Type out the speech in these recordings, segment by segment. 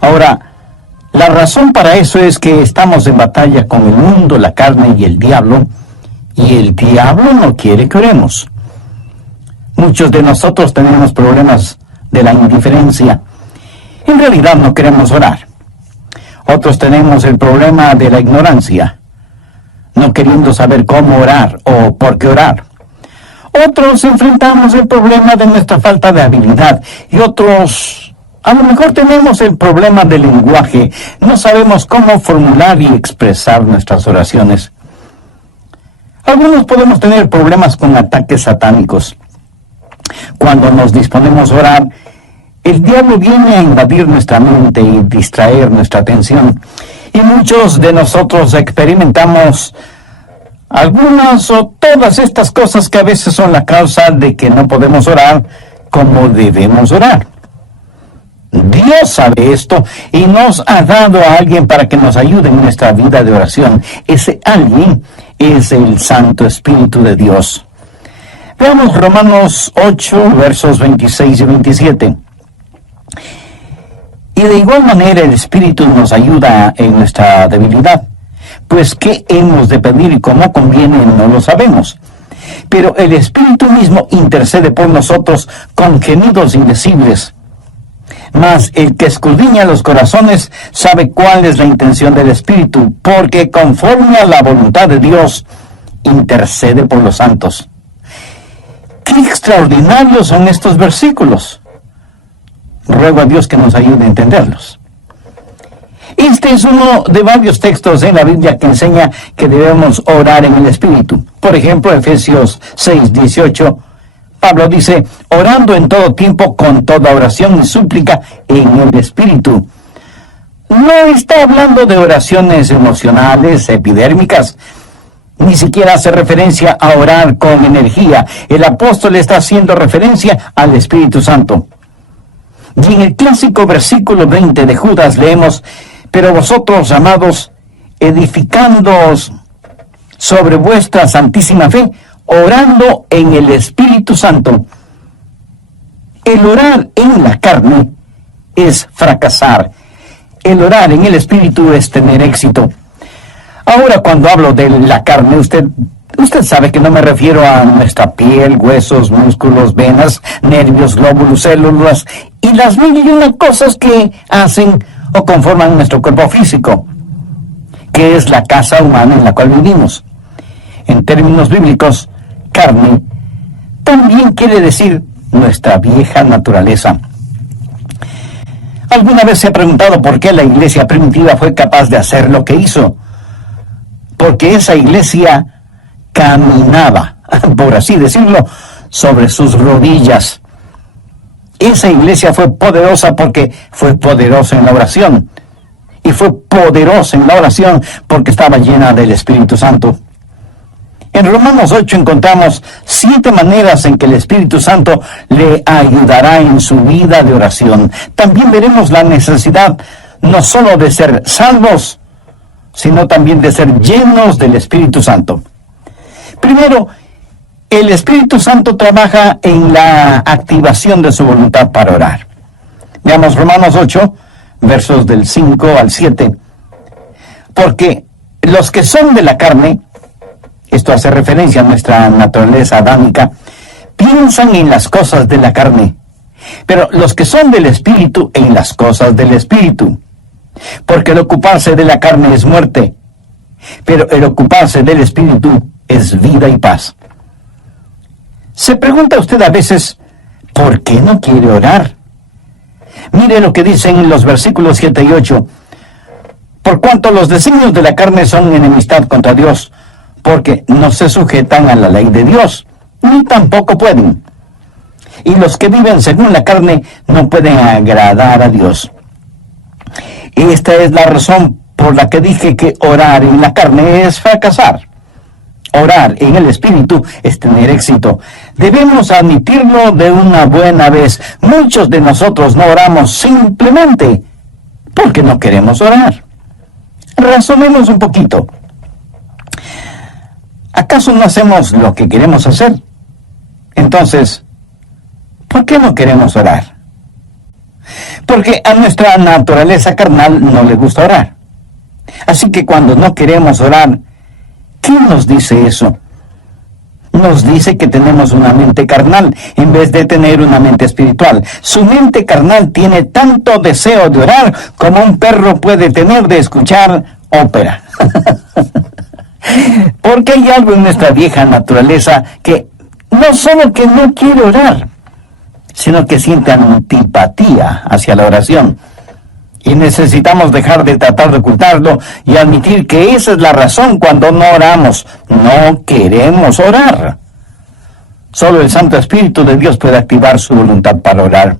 Ahora, la razón para eso es que estamos en batalla con el mundo, la carne y el diablo no quiere que oremos. Muchos de nosotros tenemos problemas de la indiferencia. En realidad no queremos orar. Otros tenemos el problema de la ignorancia, no queriendo saber cómo orar o por qué orar. Otros enfrentamos el problema de nuestra falta de habilidad y otros, a lo mejor tenemos el problema del lenguaje. No sabemos cómo formular y expresar nuestras oraciones. Algunos podemos tener problemas con ataques satánicos. Cuando nos disponemos a orar, el diablo viene a invadir nuestra mente y distraer nuestra atención. Y muchos de nosotros experimentamos algunas o todas estas cosas que a veces son la causa de que no podemos orar como debemos orar. Dios sabe esto y nos ha dado a alguien para que nos ayude en nuestra vida de oración. Ese alguien es el Santo Espíritu de Dios. Veamos Romanos 8, versos 26 y 27. Y de igual manera el Espíritu nos ayuda en nuestra debilidad, pues qué hemos de pedir y cómo conviene no lo sabemos. Pero el Espíritu mismo intercede por nosotros con gemidos indecibles. Mas el que escudriña los corazones sabe cuál es la intención del Espíritu, porque conforme a la voluntad de Dios intercede por los santos. ¡Qué extraordinarios son estos versículos! Ruego a Dios que nos ayude a entenderlos. Este es uno de varios textos en la Biblia que enseña que debemos orar en el Espíritu. Por ejemplo, Efesios 6, 18, Pablo dice, orando en todo tiempo con toda oración y súplica en el Espíritu. No está hablando de oraciones emocionales, epidérmicas, ni siquiera hace referencia a orar con energía. El apóstol está haciendo referencia al Espíritu Santo. Y en el clásico versículo 20 de Judas leemos, pero vosotros, amados, edificándoos sobre vuestra santísima fe, orando en el Espíritu Santo. El orar en la carne es fracasar. El orar en el Espíritu es tener éxito. Ahora, cuando hablo de la carne, usted sabe que no me refiero a nuestra piel, huesos, músculos, venas, nervios, glóbulos, células y las mil y una cosas que hacen o conforman nuestro cuerpo físico, que es la casa humana en la cual vivimos. En términos bíblicos, carne también quiere decir nuestra vieja naturaleza. ¿Alguna vez se ha preguntado por qué la iglesia primitiva fue capaz de hacer lo que hizo? Porque esa iglesia caminaba, por así decirlo, sobre sus rodillas. Esa iglesia fue poderosa porque fue poderosa en la oración. Y fue poderosa en la oración porque estaba llena del Espíritu Santo. En Romanos 8 encontramos 7 maneras en que el Espíritu Santo le ayudará en su vida de oración. También veremos la necesidad no solo de ser salvos, sino también de ser llenos del Espíritu Santo. Primero, el Espíritu Santo trabaja en la activación de su voluntad para orar. Veamos Romanos 8, versos del 5 al 7. Porque los que son de la carne, esto hace referencia a nuestra naturaleza adámica, piensan en las cosas de la carne, pero los que son del Espíritu en las cosas del Espíritu. Porque el ocuparse de la carne es muerte, pero el ocuparse del Espíritu es vida y paz. Se pregunta usted a veces, ¿por qué no quiere orar? Mire lo que dicen los versículos 7 y 8. Por cuanto los designios de la carne son enemistad contra Dios, porque no se sujetan a la ley de Dios, ni tampoco pueden. Y los que viven según la carne no pueden agradar a Dios. Esta es la razón por la que dije que orar en la carne es fracasar. Orar en el Espíritu es tener éxito. Debemos admitirlo de una buena vez. Muchos de nosotros no oramos simplemente porque no queremos orar. Razonemos un poquito. ¿Acaso no hacemos lo que queremos hacer? Entonces, ¿por qué no queremos orar? Porque a nuestra naturaleza carnal no le gusta orar. Así que cuando no queremos orar, ¿qué nos dice eso? Nos dice que tenemos una mente carnal en vez de tener una mente espiritual. Su mente carnal tiene tanto deseo de orar como un perro puede tener de escuchar ópera. Porque hay algo en nuestra vieja naturaleza que no solo que no quiere orar, sino que siente antipatía hacia la oración. Y necesitamos dejar de tratar de ocultarlo y admitir que esa es la razón cuando no oramos. No queremos orar. Solo el Santo Espíritu de Dios puede activar su voluntad para orar.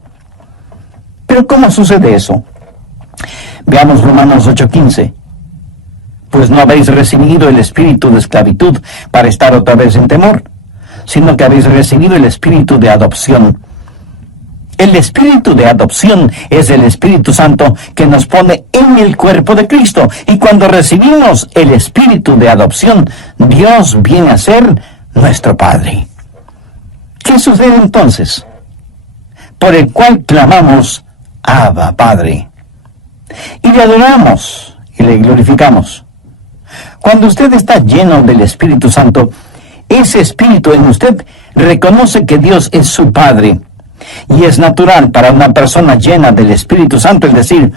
Pero ¿cómo sucede eso? Veamos Romanos 8:15. Pues no habéis recibido el espíritu de esclavitud para estar otra vez en temor, sino que habéis recibido el espíritu de adopción. El espíritu de adopción es el Espíritu Santo que nos pone en el cuerpo de Cristo. Y cuando recibimos el espíritu de adopción, Dios viene a ser nuestro Padre. ¿Qué sucede entonces? Por el cual clamamos, Abba, Padre. Y le adoramos y le glorificamos. Cuando usted está lleno del Espíritu Santo, ese espíritu en usted reconoce que Dios es su Padre. Y es natural para una persona llena del Espíritu Santo el decir,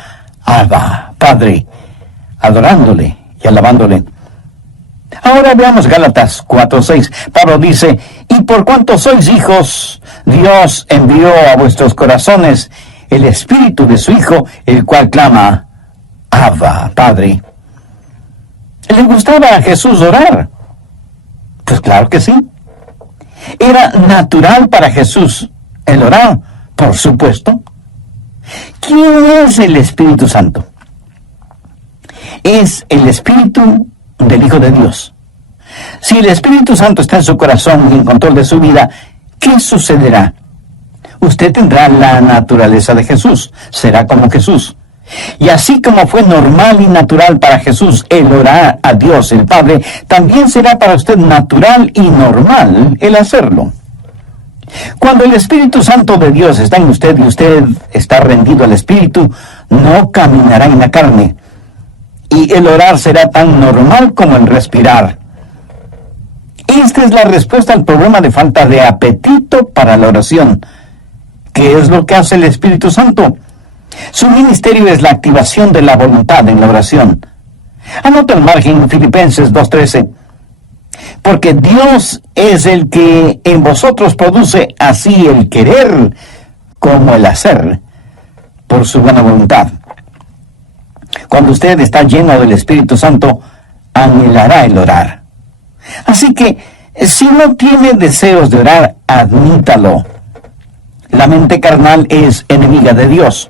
Abba, Padre, adorándole y alabándole. Ahora veamos Gálatas 4:6. Pablo dice, y por cuanto sois hijos, Dios envió a vuestros corazones el Espíritu de su Hijo, el cual clama, Abba, Padre. ¿Le gustaba a Jesús orar? Pues claro que sí. Era natural para Jesús el orar, por supuesto. ¿Quién es el Espíritu Santo? Es el Espíritu del Hijo de Dios. Si el Espíritu Santo está en su corazón y en control de su vida, ¿qué sucederá? Usted tendrá la naturaleza de Jesús, será como Jesús. Y así como fue normal y natural para Jesús el orar a Dios el Padre, también será para usted natural y normal el hacerlo. Cuando el Espíritu Santo de Dios está en usted y usted está rendido al Espíritu, no caminará en la carne. Y el orar será tan normal como el respirar. Esta es la respuesta al problema de falta de apetito para la oración. ¿Qué es lo que hace el Espíritu Santo? Su ministerio es la activación de la voluntad en la oración. Anota al margen Filipenses 2:13. Porque Dios es el que en vosotros produce así el querer como el hacer por su buena voluntad. Cuando usted está lleno del Espíritu Santo, anhelará el orar. Así que, si no tiene deseos de orar, admítalo. La mente carnal es enemiga de Dios.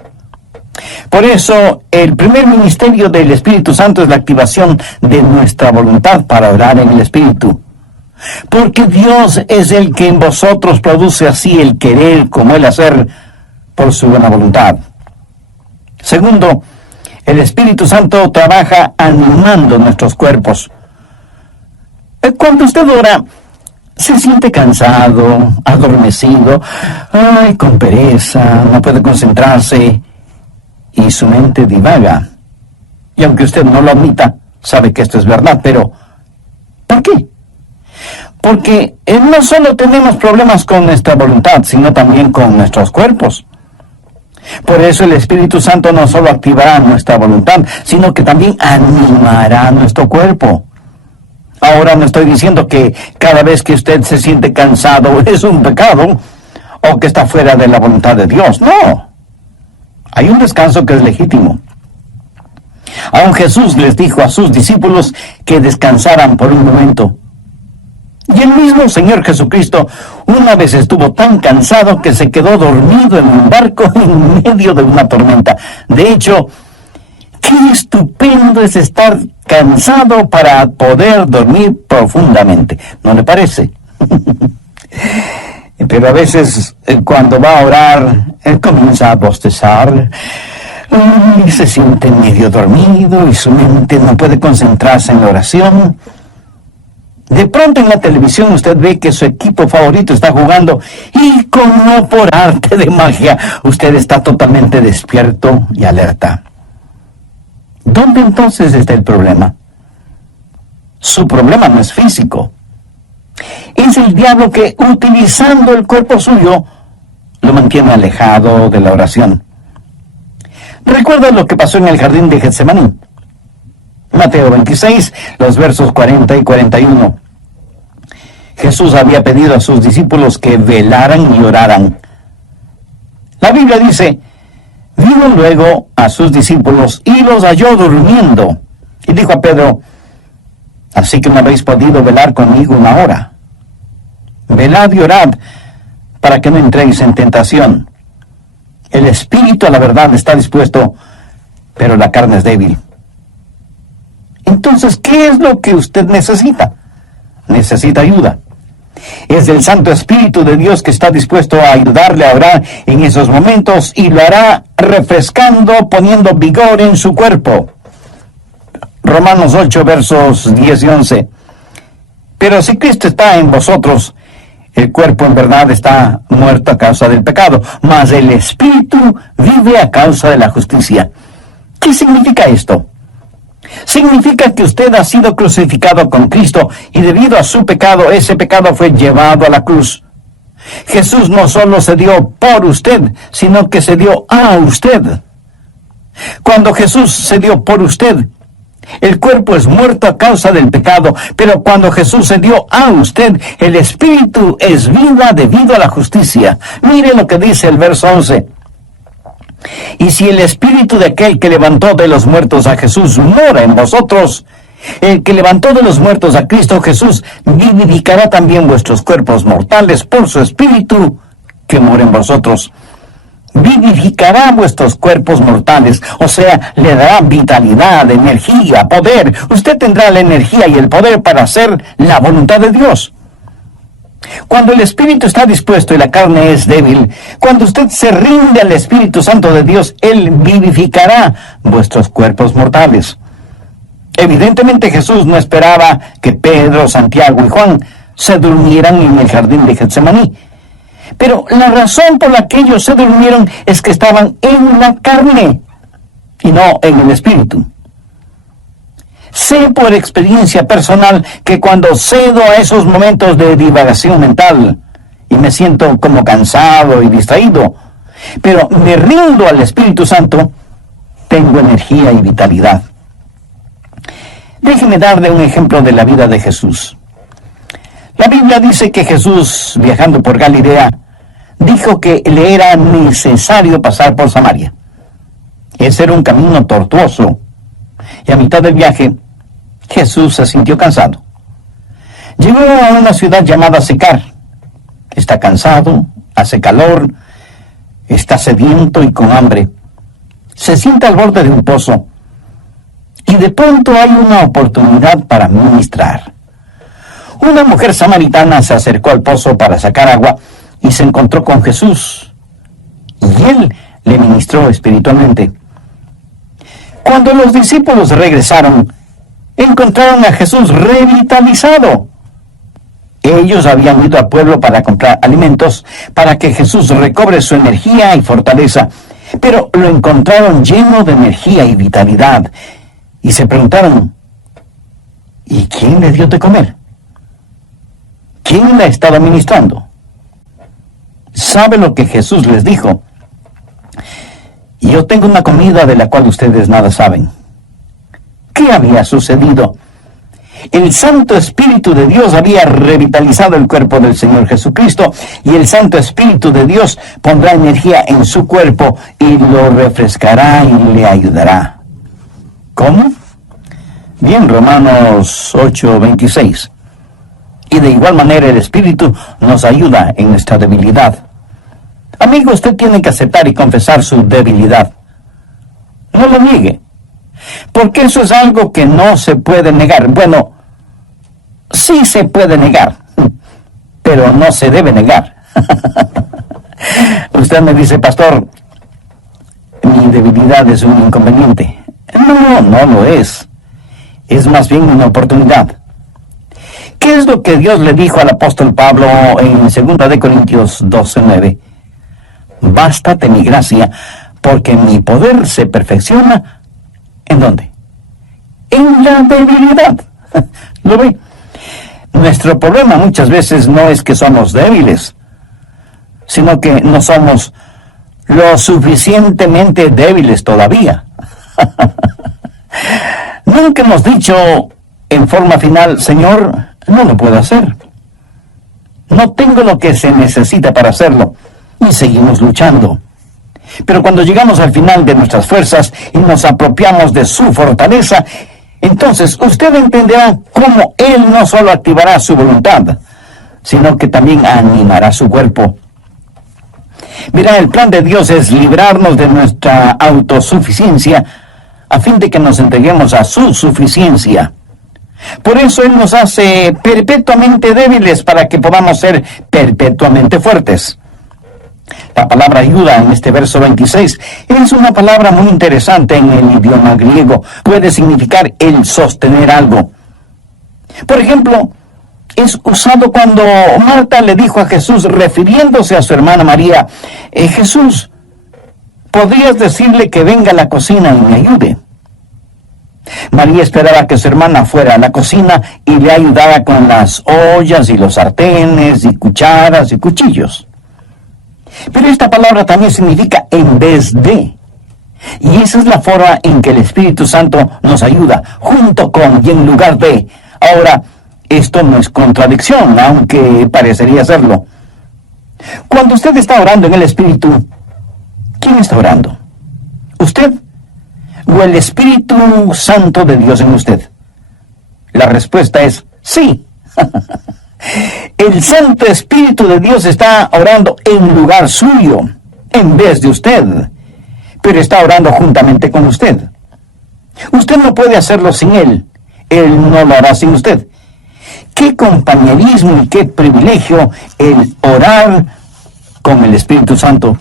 Por eso, el primer ministerio del Espíritu Santo es la activación de nuestra voluntad para orar en el Espíritu. Porque Dios es el que en vosotros produce así el querer como el hacer por su buena voluntad. Segundo, el Espíritu Santo trabaja animando nuestros cuerpos. Cuando usted ora, se siente cansado, adormecido, con pereza, no puede concentrarse y su mente divaga. Y aunque usted no lo admita, sabe que esto es verdad, pero ¿por qué? Porque no solo tenemos problemas con nuestra voluntad, sino también con nuestros cuerpos. Por eso el Espíritu Santo no solo activará nuestra voluntad, sino que también animará nuestro cuerpo. Ahora no estoy diciendo que cada vez que usted se siente cansado es un pecado o que está fuera de la voluntad de Dios. No. Hay un descanso que es legítimo. Aún Jesús les dijo a sus discípulos que descansaran por un momento. Y el mismo Señor Jesucristo una vez estuvo tan cansado que se quedó dormido en un barco en medio de una tormenta. De hecho, qué estupendo es estar cansado para poder dormir profundamente, ¿no le parece? Pero a veces cuando va a orar, comienza a bostezar y se siente medio dormido y su mente no puede concentrarse en la oración. De pronto en la televisión usted ve que su equipo favorito está jugando y como por arte de magia, usted está totalmente despierto y alerta. ¿Dónde entonces está el problema? Su problema no es físico. Es el diablo que, utilizando el cuerpo suyo, lo mantiene alejado de la oración. ¿Recuerda lo que pasó en el jardín de Getsemaní? Mateo 26, los versos 40 y 41. Jesús había pedido a sus discípulos que velaran y oraran. La Biblia dice: vino luego a sus discípulos y los halló durmiendo. Y dijo a Pedro: así que no habéis podido velar conmigo una hora. Velad y orad, para que no entréis en tentación. El espíritu a la verdad está dispuesto, pero la carne es débil. Entonces, ¿qué es lo que usted necesita? Necesita ayuda. Es el Santo Espíritu de Dios que está dispuesto a ayudarle a orar en esos momentos y lo hará refrescando, poniendo vigor en su cuerpo. Romanos 8, versos 10 y 11. Pero si Cristo está en vosotros, el cuerpo en verdad está muerto a causa del pecado, mas el Espíritu vive a causa de la justicia. ¿Qué significa esto? Significa que usted ha sido crucificado con Cristo y debido a su pecado, ese pecado fue llevado a la cruz. Jesús no solo se dio por usted, sino que se dio a usted. Cuando Jesús se dio por usted, el cuerpo es muerto a causa del pecado, pero cuando Jesús se dio a usted, el Espíritu es vida debido a la justicia. Mire lo que dice el verso 11. Y si el Espíritu de aquel que levantó de los muertos a Jesús mora en vosotros, el que levantó de los muertos a Cristo Jesús vivificará también vuestros cuerpos mortales por su Espíritu que mora en vosotros. Vivificará vuestros cuerpos mortales, o sea, le dará vitalidad, energía, poder. Usted tendrá la energía y el poder para hacer la voluntad de Dios. Cuando el Espíritu está dispuesto y la carne es débil, cuando usted se rinde al Espíritu Santo de Dios, Él vivificará vuestros cuerpos mortales. Evidentemente Jesús no esperaba que Pedro, Santiago y Juan se durmieran en el jardín de Getsemaní. Pero la razón por la que ellos se durmieron es que estaban en la carne y no en el Espíritu. Sé por experiencia personal que cuando cedo a esos momentos de divagación mental y me siento como cansado y distraído, pero me rindo al Espíritu Santo, tengo energía y vitalidad. Déjeme darle un ejemplo de la vida de Jesús. La Biblia dice que Jesús, viajando por Galilea, dijo que le era necesario pasar por Samaria. Ese era un camino tortuoso, y a mitad del viaje, Jesús se sintió cansado. Llegó a una ciudad llamada Sicar. Está cansado, hace calor, está sediento y con hambre. Se sienta al borde de un pozo, y de pronto hay una oportunidad para ministrar. Una mujer samaritana se acercó al pozo para sacar agua y se encontró con Jesús, y Él le ministró espiritualmente. Cuando los discípulos regresaron, encontraron a Jesús revitalizado. Ellos habían ido al pueblo para comprar alimentos, para que Jesús recobre su energía y fortaleza, pero lo encontraron lleno de energía y vitalidad, y se preguntaron: ¿y quién le dio de comer? ¿Quién le estaba ministrando? ¿Sabe lo que Jesús les dijo? Yo tengo una comida de la cual ustedes nada saben. ¿Qué había sucedido? El Santo Espíritu de Dios había revitalizado el cuerpo del Señor Jesucristo, y el Santo Espíritu de Dios pondrá energía en su cuerpo y lo refrescará y le ayudará. ¿Cómo? Bien, Romanos 8:26. Y de igual manera el Espíritu nos ayuda en nuestra debilidad. Amigo, usted tiene que aceptar y confesar su debilidad. No lo niegue, porque eso es algo que no se puede negar. Bueno, sí se puede negar, pero no se debe negar. Usted me dice: pastor, mi debilidad es un inconveniente. No, no lo es. Es más bien una oportunidad. ¿Qué es lo que Dios le dijo al apóstol Pablo en 2 de Corintios 12:9? Bástate mi gracia, porque mi poder se perfecciona, ¿en dónde? En la debilidad. ¿Lo ve? Nuestro problema muchas veces no es que somos débiles, sino que no somos lo suficientemente débiles todavía. Nunca hemos dicho en forma final, Señor, no lo puedo hacer. No tengo lo que se necesita para hacerlo. Y seguimos luchando. Pero cuando llegamos al final de nuestras fuerzas y nos apropiamos de su fortaleza, entonces usted entenderá cómo Él no solo activará su voluntad, sino que también animará su cuerpo. Mira, el plan de Dios es librarnos de nuestra autosuficiencia a fin de que nos entreguemos a su suficiencia. Por eso Él nos hace perpetuamente débiles para que podamos ser perpetuamente fuertes. La palabra ayuda en este verso 26 es una palabra muy interesante en el idioma griego. Puede significar el sostener algo. Por ejemplo, es usado cuando Marta le dijo a Jesús, refiriéndose a su hermana María, Jesús, ¿podrías decirle que venga a la cocina y me ayude? María esperaba que su hermana fuera a la cocina y le ayudara con las ollas y los sartenes y cucharas y cuchillos. Pero esta palabra también significa en vez de. Y esa es la forma en que el Espíritu Santo nos ayuda, junto con y en lugar de. Ahora, esto no es contradicción, aunque parecería serlo. Cuando usted está orando en el Espíritu, ¿quién está orando? ¿Usted o el Espíritu Santo de Dios en usted? La respuesta es sí. El Santo Espíritu de Dios está orando en lugar suyo, en vez de usted, pero está orando juntamente con usted. Usted no puede hacerlo sin Él. Él no lo hará sin usted. Qué compañerismo y qué privilegio el orar con el Espíritu Santo.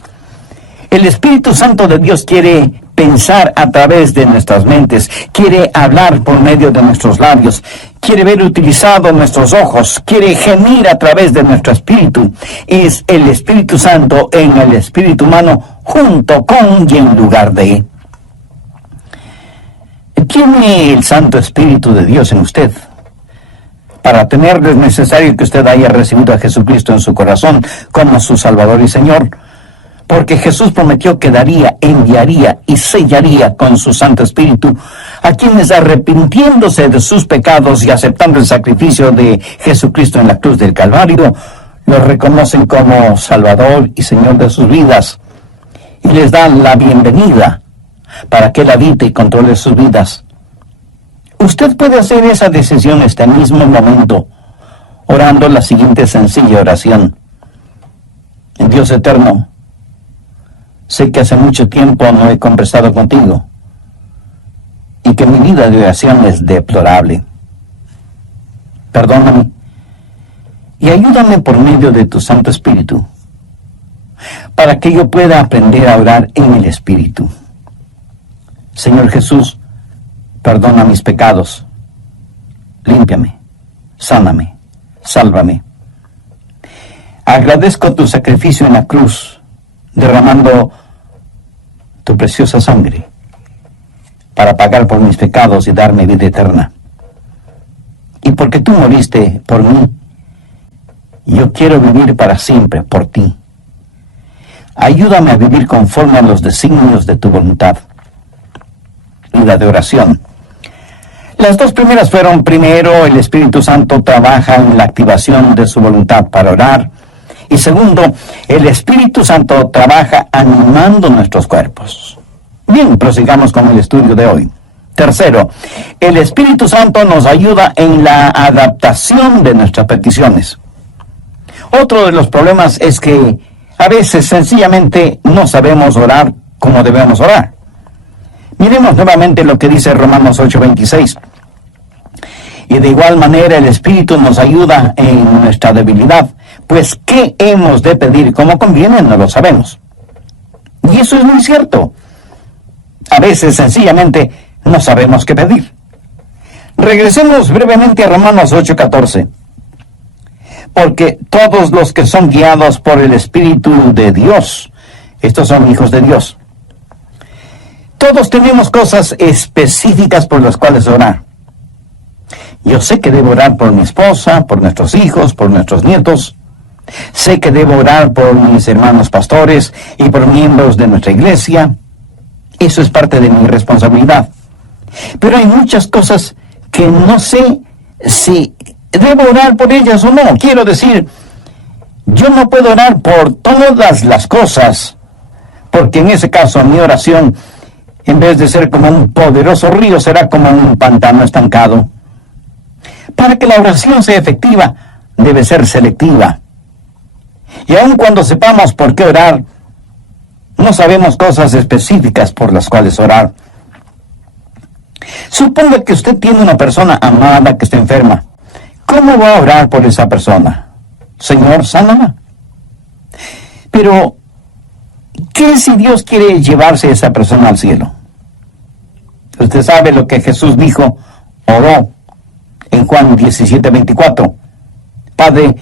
El Espíritu Santo de Dios quiere pensar a través de nuestras mentes, quiere hablar por medio de nuestros labios, quiere ver utilizados nuestros ojos, quiere gemir a través de nuestro espíritu. Es el Espíritu Santo en el espíritu humano, junto con y en lugar de. ¿Tiene el Santo Espíritu de Dios en usted? Para tenerlo es necesario que usted haya recibido a Jesucristo en su corazón como su Salvador y Señor, porque Jesús prometió que daría, enviaría y sellaría con su Santo Espíritu a quienes, arrepintiéndose de sus pecados y aceptando el sacrificio de Jesucristo en la cruz del Calvario, lo reconocen como Salvador y Señor de sus vidas y les dan la bienvenida para que Él habite y controle sus vidas. Usted puede hacer esa decisión este mismo momento, orando la siguiente sencilla oración. Dios eterno, sé que hace mucho tiempo no he conversado contigo y que mi vida de oración es deplorable. Perdóname y ayúdame por medio de tu Santo Espíritu para que yo pueda aprender a orar en el Espíritu. Señor Jesús, perdona mis pecados, límpiame, sáname, sálvame. Agradezco tu sacrificio en la cruz, derramando tu preciosa sangre para pagar por mis pecados y darme vida eterna. Y porque tú moriste por mí, yo quiero vivir para siempre por ti. Ayúdame a vivir conforme a los designios de tu voluntad. Vida de oración. Las dos primeras fueron: primero, el Espíritu Santo trabaja en la activación de su voluntad para orar, y segundo, el Espíritu Santo trabaja animando nuestros cuerpos. Bien, prosigamos con el estudio de hoy. Tercero, el Espíritu Santo nos ayuda en la adaptación de nuestras peticiones. Otro de los problemas es que a veces sencillamente no sabemos orar como debemos orar. Miremos nuevamente lo que dice Romanos 8:26. Y de igual manera el Espíritu nos ayuda en nuestra debilidad, pues ¿qué hemos de pedir como conviene? No lo sabemos. Y eso es muy cierto. A veces sencillamente no sabemos qué pedir. Regresemos brevemente a Romanos 8:14. porque todos los que son guiados por el Espíritu de Dios, estos son hijos de Dios. Todos tenemos cosas específicas por las cuales orar. Yo sé que debo orar por mi esposa, por nuestros hijos, por nuestros nietos. Sé que debo orar por mis hermanos pastores y por miembros de nuestra iglesia. Eso es parte de mi responsabilidad. Pero hay muchas cosas que no sé si debo orar por ellas o no. Quiero decir, yo no puedo orar por todas las cosas, porque en ese caso mi oración, en vez de ser como un poderoso río, será como un pantano estancado. Para que la oración sea efectiva, debe ser selectiva. Y aun cuando sepamos por qué orar, no sabemos cosas específicas por las cuales orar. Suponga que usted tiene una persona amada que está enferma. ¿Cómo va a orar por esa persona? Señor, sánala. Pero, ¿qué si Dios quiere llevarse a esa persona al cielo? Usted sabe lo que Jesús dijo, oró en Juan 17:24. Padre,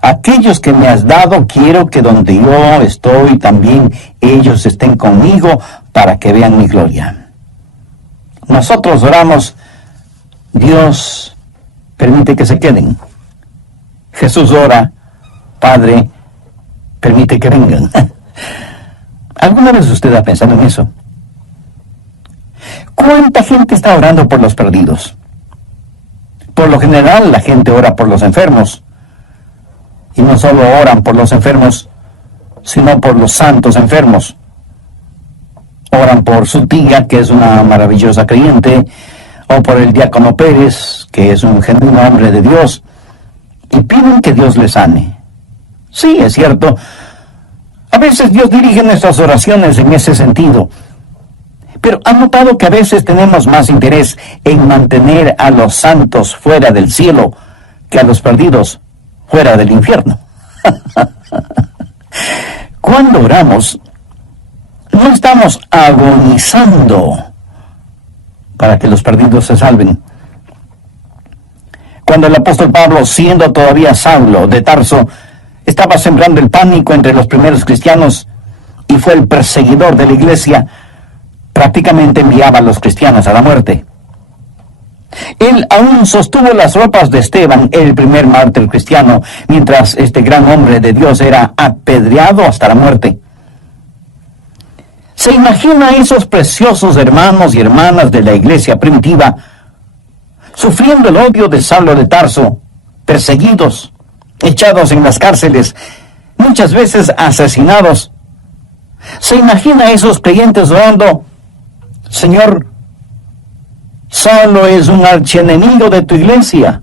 aquellos que me has dado, quiero que donde yo estoy también ellos estén conmigo para que vean mi gloria. Nosotros oramos, Dios permite que se queden. Jesús ora, Padre, permite que vengan. ¿Alguna vez usted ha pensado en eso? ¿Cuánta gente está orando por los perdidos? Por lo general, la gente ora por los enfermos. Y no solo oran por los enfermos, sino por los santos enfermos. Oran por su tía, que es una maravillosa creyente, o por el diácono Pérez, que es un genuino hombre de Dios, y piden que Dios les sane. Sí, es cierto. A veces Dios dirige nuestras oraciones en ese sentido. Pero ¿han notado que a veces tenemos más interés en mantener a los santos fuera del cielo que a los perdidos fuera del infierno? Cuando oramos, no estamos agonizando para que los perdidos se salven. Cuando el apóstol Pablo, siendo todavía Saulo de Tarso, estaba sembrando el pánico entre los primeros cristianos y fue el perseguidor de la iglesia, prácticamente enviaba a los cristianos a la muerte. Él aún sostuvo las ropas de Esteban, el primer mártir cristiano, mientras este gran hombre de Dios era apedreado hasta la muerte. ¿Se imagina a esos preciosos hermanos y hermanas de la iglesia primitiva sufriendo el odio de Saulo de Tarso, perseguidos, echados en las cárceles, muchas veces asesinados? ¿Se imagina a esos creyentes orando, Señor, Saulo es un archienemigo de tu iglesia,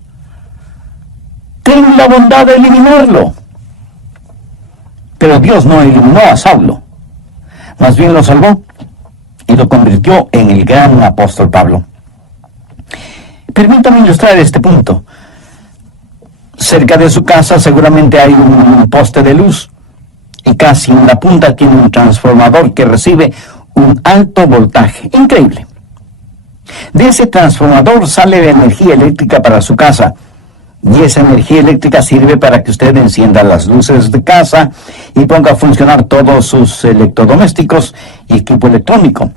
ten la bondad de eliminarlo? Pero Dios no eliminó a Saulo, más bien lo salvó y lo convirtió en el gran apóstol Pablo. Permítame ilustrar este punto. Cerca de su casa seguramente hay un poste de luz y casi en la punta tiene un transformador que recibe un alto voltaje. Increíble. De ese transformador sale la energía eléctrica para su casa, y esa energía eléctrica sirve para que usted encienda las luces de casa y ponga a funcionar todos sus electrodomésticos y equipo electrónico.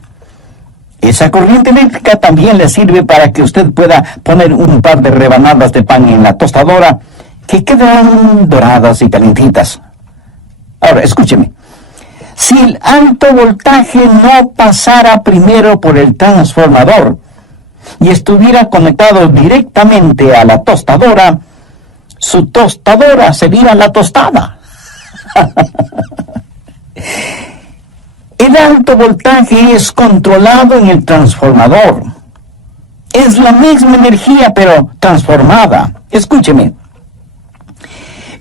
Esa corriente eléctrica también le sirve para que usted pueda poner un par de rebanadas de pan en la tostadora que quedarán doradas y calentitas. Ahora, escúcheme. Si el alto voltaje no pasara primero por el transformador y estuviera conectado directamente a la tostadora, su tostadora sería la tostada. El alto voltaje es controlado en el transformador. Es la misma energía, pero transformada. Escúcheme.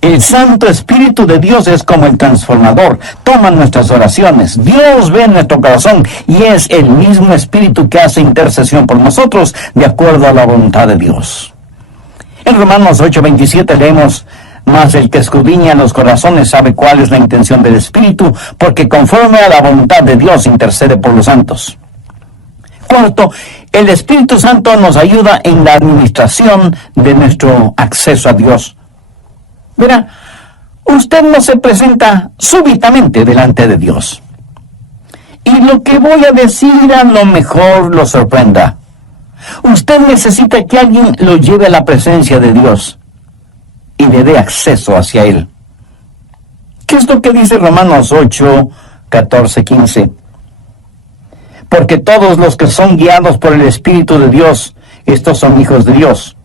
El Santo Espíritu de Dios es como el transformador. Toma nuestras oraciones. Dios ve nuestro corazón y es el mismo Espíritu que hace intercesión por nosotros de acuerdo a la voluntad de Dios. En Romanos 8:27 leemos, mas el que escudriña los corazones sabe cuál es la intención del Espíritu, porque conforme a la voluntad de Dios intercede por los santos. Cuarto, el Espíritu Santo nos ayuda en la administración de nuestro acceso a Dios. Verá, usted no se presenta súbitamente delante de Dios. Y lo que voy a decir a lo mejor lo sorprenda. Usted necesita que alguien lo lleve a la presencia de Dios y le dé acceso hacia Él. ¿Qué es lo que dice Romanos 8, 14, 15? Porque todos los que son guiados por el Espíritu de Dios, estos son hijos de Dios.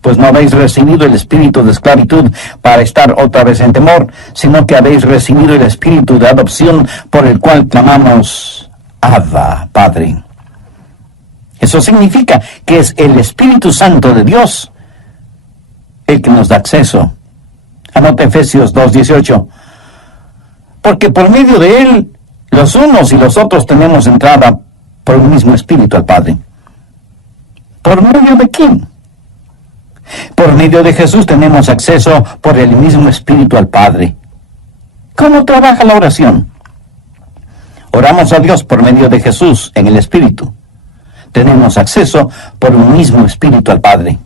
Pues no habéis recibido el espíritu de esclavitud para estar otra vez en temor, sino que habéis recibido el espíritu de adopción por el cual clamamos, Abba, Padre. Eso significa que es el Espíritu Santo de Dios el que nos da acceso. Anota Efesios 2:18. Porque por medio de Él, los unos y los otros tenemos entrada por un mismo Espíritu al Padre. ¿Por medio de quién? Por medio de Jesús tenemos acceso por el mismo Espíritu al Padre. ¿Cómo trabaja la oración? Oramos a Dios por medio de Jesús en el Espíritu. Tenemos acceso por un mismo Espíritu al Padre.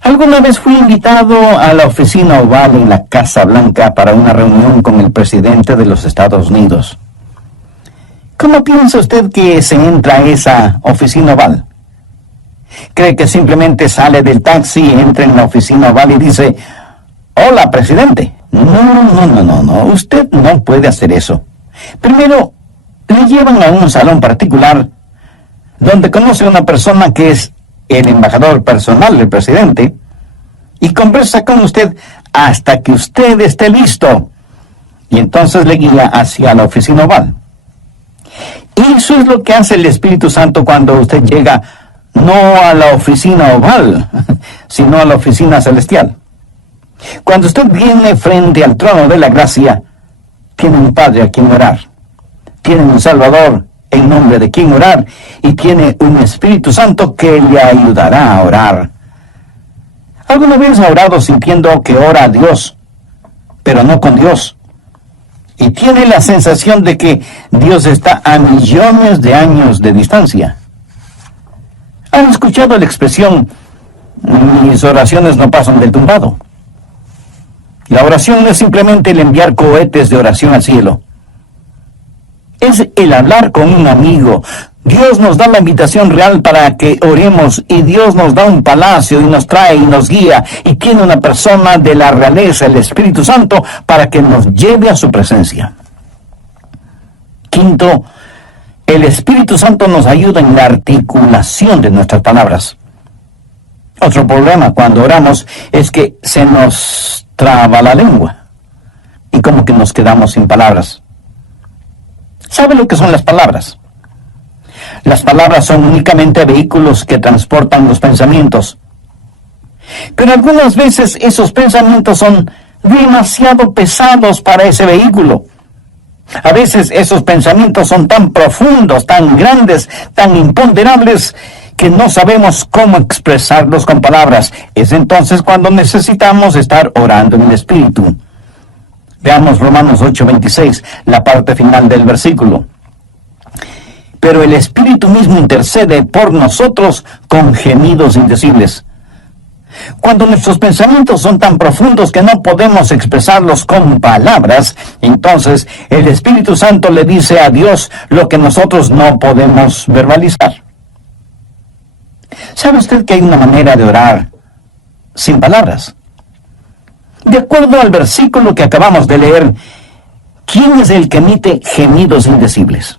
Alguna vez fui invitado a la oficina oval en la Casa Blanca para una reunión con el presidente de los Estados Unidos. ¿Cómo piensa usted que se entra a esa oficina oval? ¿Cree que simplemente sale del taxi, entra en la oficina oval y dice, hola, presidente? No, usted no puede hacer eso. Primero, le llevan a un salón particular donde conoce a una persona que es el embajador personal del presidente y conversa con usted hasta que usted esté listo. Y entonces le guía hacia la oficina oval. Y eso es lo que hace el Espíritu Santo cuando usted llega no a la oficina oval, sino a la oficina celestial. Cuando usted viene frente al trono de la gracia, tiene un Padre a quien orar, tiene un Salvador en nombre de quien orar, y tiene un Espíritu Santo que le ayudará a orar. ¿Alguna vez ha orado sintiendo que ora a Dios, pero no con Dios? Y tiene la sensación de que Dios está a millones de años de distancia. ¿Han escuchado la expresión, mis oraciones no pasan del tumbado? La oración no es simplemente el enviar cohetes de oración al cielo. Es el hablar con un amigo. Dios nos da la invitación real para que oremos, y Dios nos da un palacio y nos trae y nos guía, y tiene una persona de la realeza, el Espíritu Santo, para que nos lleve a su presencia. Quinto, el Espíritu Santo nos ayuda en la articulación de nuestras palabras. Otro problema cuando oramos es que se nos traba la lengua y como que nos quedamos sin palabras. ¿Sabe lo que son las palabras? Las palabras son únicamente vehículos que transportan los pensamientos. Pero algunas veces esos pensamientos son demasiado pesados para ese vehículo. A veces esos pensamientos son tan profundos, tan grandes, tan imponderables, que no sabemos cómo expresarlos con palabras. Es entonces cuando necesitamos estar orando en el Espíritu. Veamos Romanos 8:26, la parte final del versículo. Pero el Espíritu mismo intercede por nosotros con gemidos indecibles. Cuando nuestros pensamientos son tan profundos que no podemos expresarlos con palabras, entonces el Espíritu Santo le dice a Dios lo que nosotros no podemos verbalizar. ¿Sabe usted que hay una manera de orar sin palabras? De acuerdo al versículo que acabamos de leer, ¿quién es el que emite gemidos indecibles?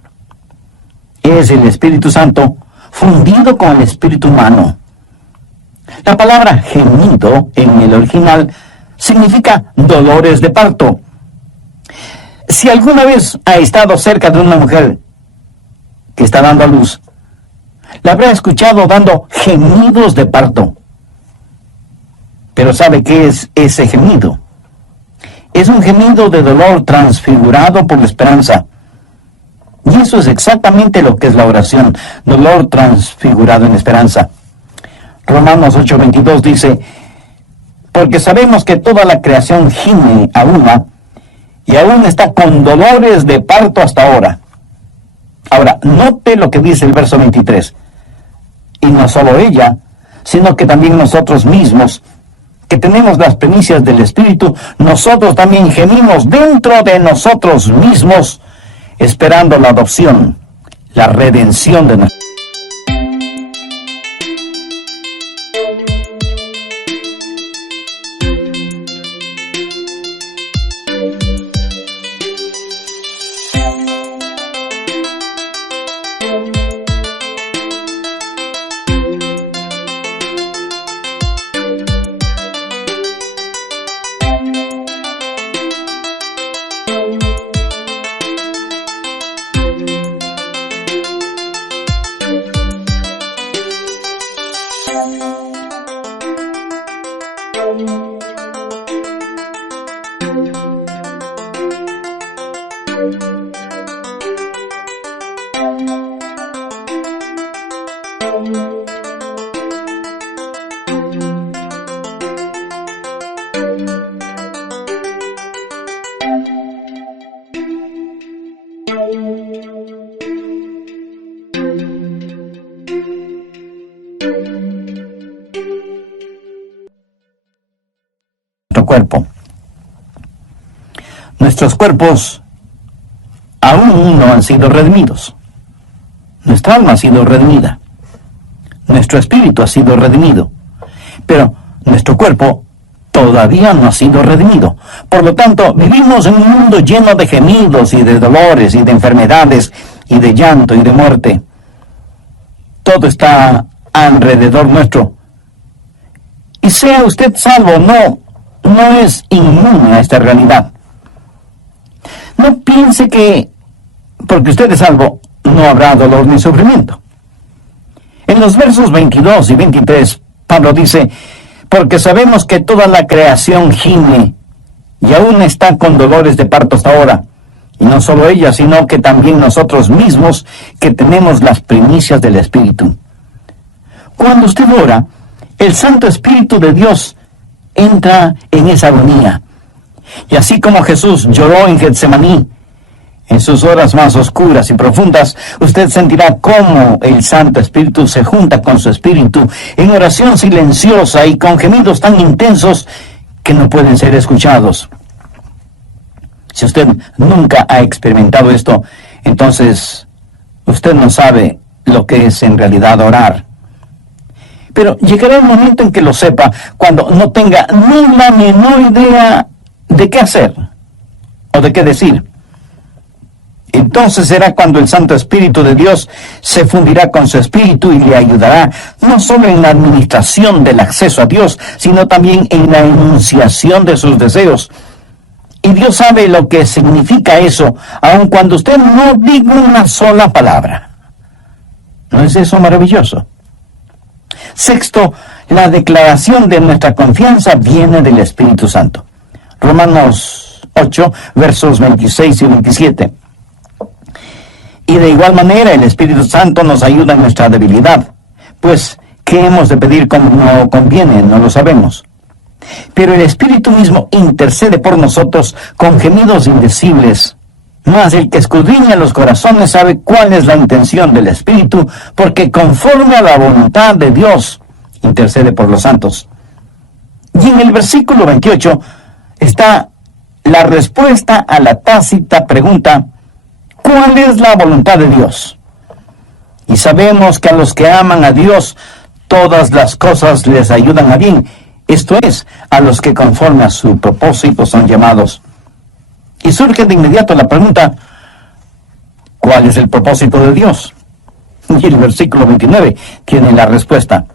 Es el Espíritu Santo fundido con el espíritu humano. La palabra gemido en el original significa dolores de parto. Si alguna vez ha estado cerca de una mujer que está dando a luz, la habrá escuchado dando gemidos de parto. Pero ¿sabe qué es ese gemido? Es un gemido de dolor transfigurado por la esperanza. Y eso es exactamente lo que es la oración, dolor transfigurado en esperanza. Romanos 8:22 dice, porque sabemos que toda la creación gime a una, y aún está con dolores de parto hasta ahora. Ahora, note lo que dice el verso 23. Y no solo ella, sino que también nosotros mismos, que tenemos las primicias del Espíritu, nosotros también gemimos dentro de nosotros mismos, esperando la adopción, la redención de nuestro. Cuerpo. Nuestros cuerpos aún no han sido redimidos. Nuestra alma ha sido redimida. Nuestro espíritu ha sido redimido. Pero nuestro cuerpo todavía no ha sido redimido. Por lo tanto, vivimos en un mundo lleno de gemidos y de dolores y de enfermedades y de llanto y de muerte. Todo está alrededor nuestro. Y sea usted salvo o no es inmune a esta realidad. No piense que porque usted es salvo no habrá dolor ni sufrimiento. En los versos 22 y 23, Pablo dice: porque sabemos que toda la creación gime y aún está con dolores de parto hasta ahora. Y no solo ella, sino que también nosotros mismos, que tenemos las primicias del Espíritu. Cuando usted ora, el Santo Espíritu de Dios entra en esa agonía. Y así como Jesús lloró en Getsemaní, en sus horas más oscuras y profundas, usted sentirá cómo el Santo Espíritu se junta con su espíritu en oración silenciosa y con gemidos tan intensos que no pueden ser escuchados. Si usted nunca ha experimentado esto, entonces usted no sabe lo que es en realidad orar. Pero llegará el momento en que lo sepa, cuando no tenga ni la menor idea de qué hacer o de qué decir. Entonces será cuando el Santo Espíritu de Dios se fundirá con su espíritu y le ayudará no solo en la administración del acceso a Dios, sino también en la enunciación de sus deseos. Y Dios sabe lo que significa eso, aun cuando usted no diga una sola palabra. ¿No es eso maravilloso? Sexto, la declaración de nuestra confianza viene del Espíritu Santo. Romanos 8, versos 26 y 27. Y de igual manera el Espíritu Santo nos ayuda en nuestra debilidad, pues ¿qué hemos de pedir como no conviene? No lo sabemos. Pero el Espíritu mismo intercede por nosotros con gemidos indecibles. Mas el que escudriña los corazones sabe cuál es la intención del Espíritu, porque conforme a la voluntad de Dios intercede por los santos. Y en el versículo 28 está la respuesta a la tácita pregunta: ¿cuál es la voluntad de Dios? Y sabemos que a los que aman a Dios, todas las cosas les ayudan a bien. Esto es, a los que conforme a su propósito son llamados. Y surge de inmediato la pregunta: ¿cuál es el propósito de Dios? Y el versículo 29 tiene la respuesta: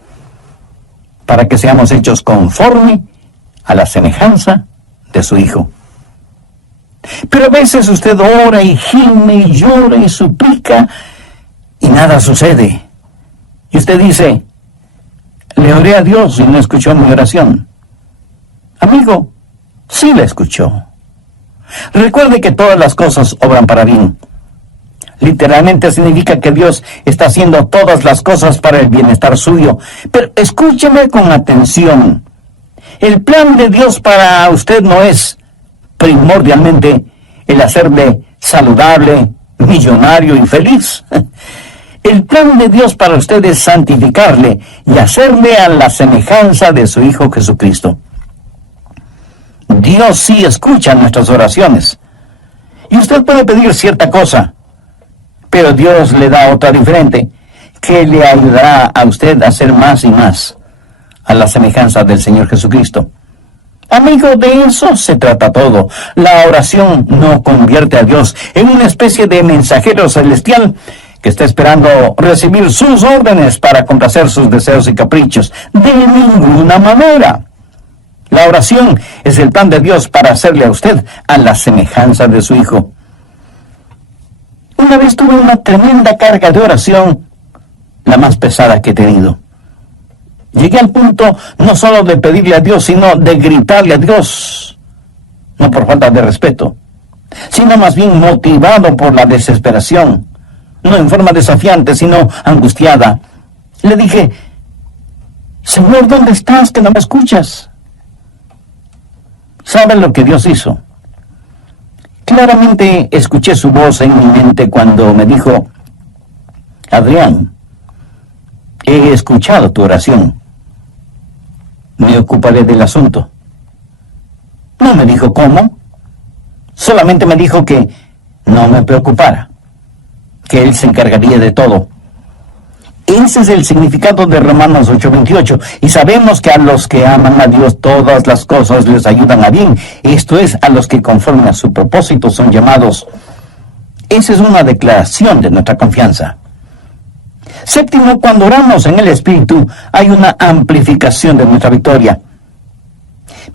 para que seamos hechos conforme a la semejanza de su Hijo. Pero a veces usted ora y gime y llora y suplica y nada sucede. Y usted dice: le oré a Dios y no escuchó mi oración. Amigo, sí la escuchó. Recuerde que todas las cosas obran para bien. Literalmente significa que Dios está haciendo todas las cosas para el bienestar suyo. Pero escúcheme con atención. El plan de Dios para usted no es primordialmente el hacerle saludable, millonario y feliz. El plan de Dios para usted es santificarle y hacerle a la semejanza de su Hijo Jesucristo. Dios sí escucha nuestras oraciones. Y usted puede pedir cierta cosa, pero Dios le da otra diferente, que le ayudará a usted a ser más y más a la semejanza del Señor Jesucristo. Amigo, de eso se trata todo. La oración no convierte a Dios en una especie de mensajero celestial que está esperando recibir sus órdenes para complacer sus deseos y caprichos. De ninguna manera. La oración es el plan de Dios para hacerle a usted a la semejanza de su Hijo. Una vez tuve una tremenda carga de oración, la más pesada que he tenido. Llegué al punto no solo de pedirle a Dios, sino de gritarle a Dios, no por falta de respeto, sino más bien motivado por la desesperación, no en forma desafiante, sino angustiada. Le dije: Señor, ¿dónde estás que no me escuchas? ¿Saben lo que Dios hizo? Claramente escuché su voz en mi mente cuando me dijo: Adrián, he escuchado tu oración. Me ocuparé del asunto. No me dijo cómo. Solamente me dijo que no me preocupara, que Él se encargaría de todo. Ese es el significado de Romanos 8:28. Y sabemos que a los que aman a Dios todas las cosas les ayudan a bien. Esto es, a los que conforme a su propósito son llamados. Esa es una declaración de nuestra confianza. Séptimo, cuando oramos en el Espíritu, hay una amplificación de nuestra victoria.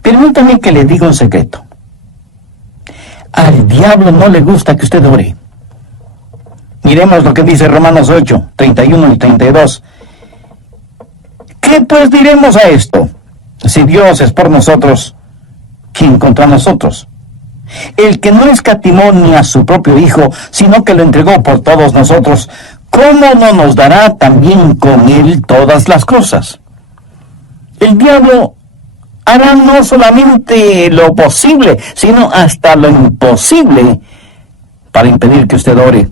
Permítame que le diga un secreto. Al diablo no le gusta que usted ore. Miremos lo que dice Romanos 8, 31 y 32. ¿Qué pues diremos a esto? Si Dios es por nosotros, ¿quién contra nosotros? El que no escatimó ni a su propio Hijo, sino que lo entregó por todos nosotros, ¿cómo no nos dará también con Él todas las cosas? El diablo hará no solamente lo posible, sino hasta lo imposible para impedir que usted ore.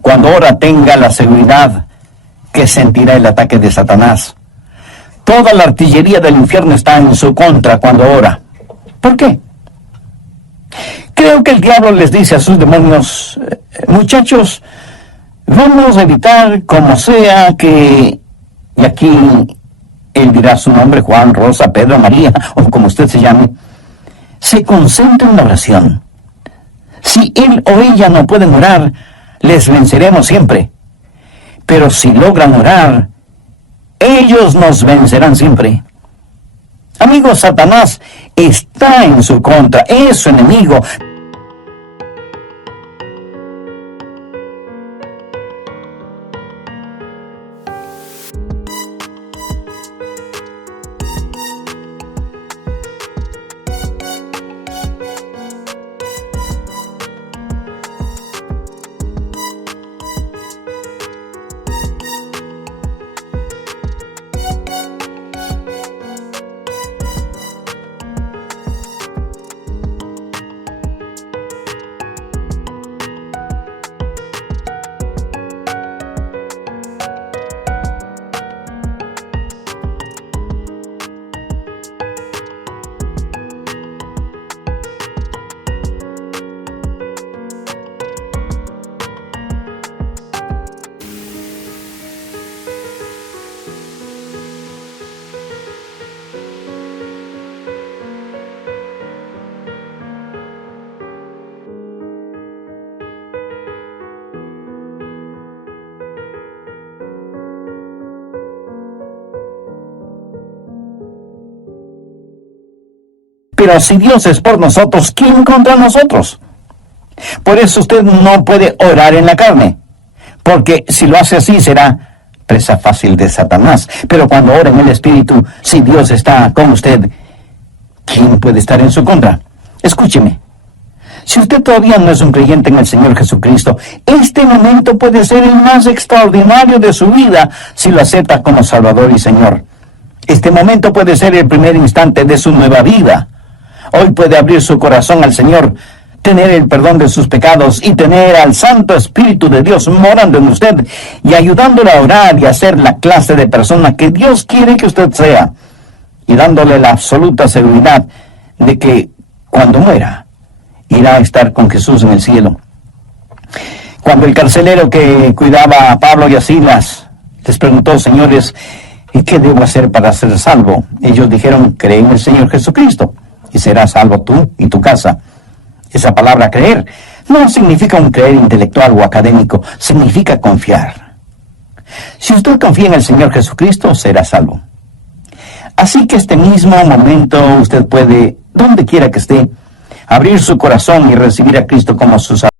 Cuando ora, tenga la seguridad que sentirá el ataque de Satanás. Toda la artillería del infierno está en su contra cuando ora. ¿Por qué? Creo que el diablo les dice a sus demonios: muchachos, vamos a evitar como sea que... Y aquí él dirá su nombre: Juan, Rosa, Pedro, María, o como usted se llame. Se concentra en la oración. Si él o ella no pueden orar, les venceremos siempre. Pero si logran orar, ellos nos vencerán siempre. Amigos, Satanás está en su contra, es su enemigo. Pero si Dios es por nosotros, ¿quién contra nosotros? Por eso usted no puede orar en la carne, porque si lo hace así será presa fácil de Satanás. Pero cuando ora en el Espíritu, si Dios está con usted, ¿quién puede estar en su contra? Escúcheme. Si usted todavía no es un creyente en el Señor Jesucristo, este momento puede ser el más extraordinario de su vida si lo acepta como Salvador y Señor. Este momento puede ser el primer instante de su nueva vida. Hoy puede abrir su corazón al Señor, tener el perdón de sus pecados y tener al Santo Espíritu de Dios morando en usted y ayudándole a orar y a ser la clase de persona que Dios quiere que usted sea. y dándole la absoluta seguridad de que cuando muera irá a estar con Jesús en el cielo. Cuando el carcelero que cuidaba a Pablo y a Silas les preguntó: señores, ¿y qué debo hacer para ser salvo? Ellos dijeron: cree en el Señor Jesucristo y serás salvo tú y tu casa. Esa palabra creer no significa un creer intelectual o académico, significa confiar. Si usted confía en el Señor Jesucristo, será salvo. Así que este mismo momento usted puede, donde quiera que esté, abrir su corazón y recibir a Cristo como su Salvador.